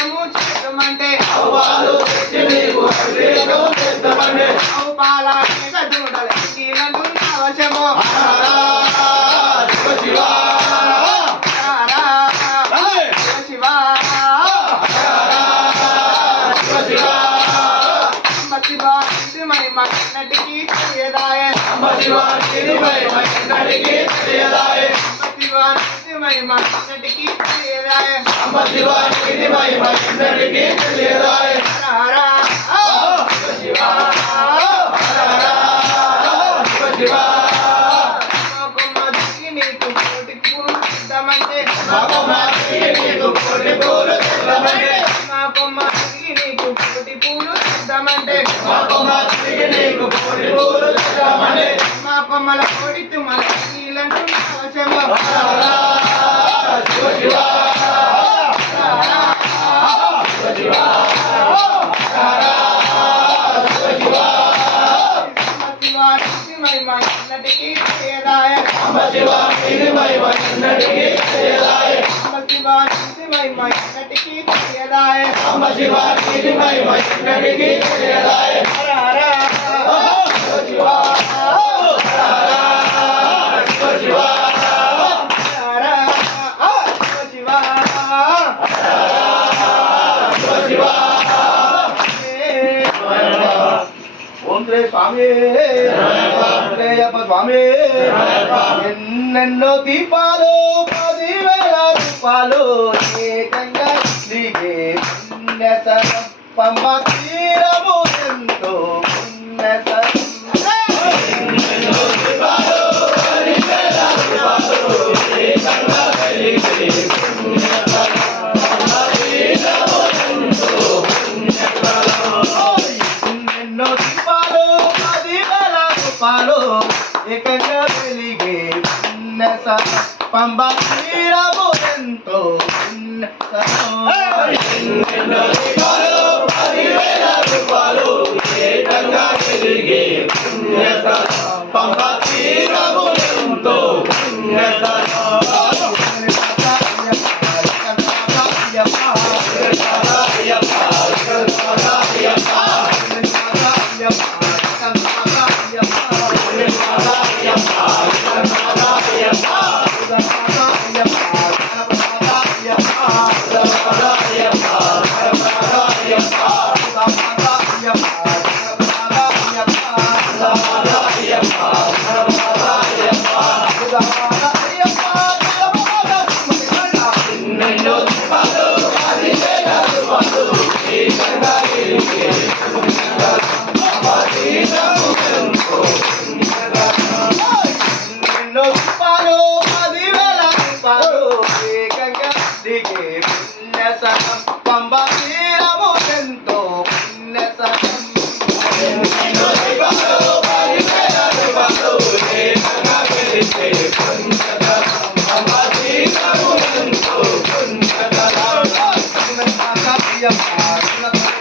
అభిషేకము చేద్దామంటే ఆవు పాలు తెచ్చి నీకు అభిషేకం చేద్దామంటే ఆవు పాల దూడలు నీళ్ళను అవశ్యము శివ శివ శివ మన్నటికి తెలియదాయ శివానికి మన్నటికి తెలియదాయ మన్నటికి తెలియదాయ శివానికి మన్నటికి తెలియదాయ శివ శివ నీకు కోటి పూలు ఇద్దామంటే నీకు కోటి పూలు తెద్దామంటే మా కొమ్మ నీకు కోటి పూలు ఇద్దామంటే నీకు కోటి పూలు తెద్దామంటే మా కొమ్మల కోడి తుమ్మల నీళ్ళంటూ అవసరము శివ శివ శివ మన్నటికి తెలియదాయ శివానికి మన్నటికి తెలియదాయ మన్నటికి తెలియదాయ శివానికి మన్నటికి తెలియదాయ శివ శివ ఓం శ్రీ స్వామి శ్రేయప్ప స్వామి ఎన్నెన్నో దీపాలు 10,000 రూపాయలు ఏకంగా దిగే పుణ్యసరం పంబ తీరము ఎంతో పుణ్యసరం ఎన్నెన్నో దీపాలు 10,000 రూపాయలు ఏకంగా వెలిగే పుణ్యసరం పంబ తీరము ఎంతో పుణ్యసరం ఎన్నో రూపాయలు 10,000 రూపాయలు ఏకంగా దిగే పుణ్యసరం పంబ తీరము ఎంతో పుణ్యసరం శివ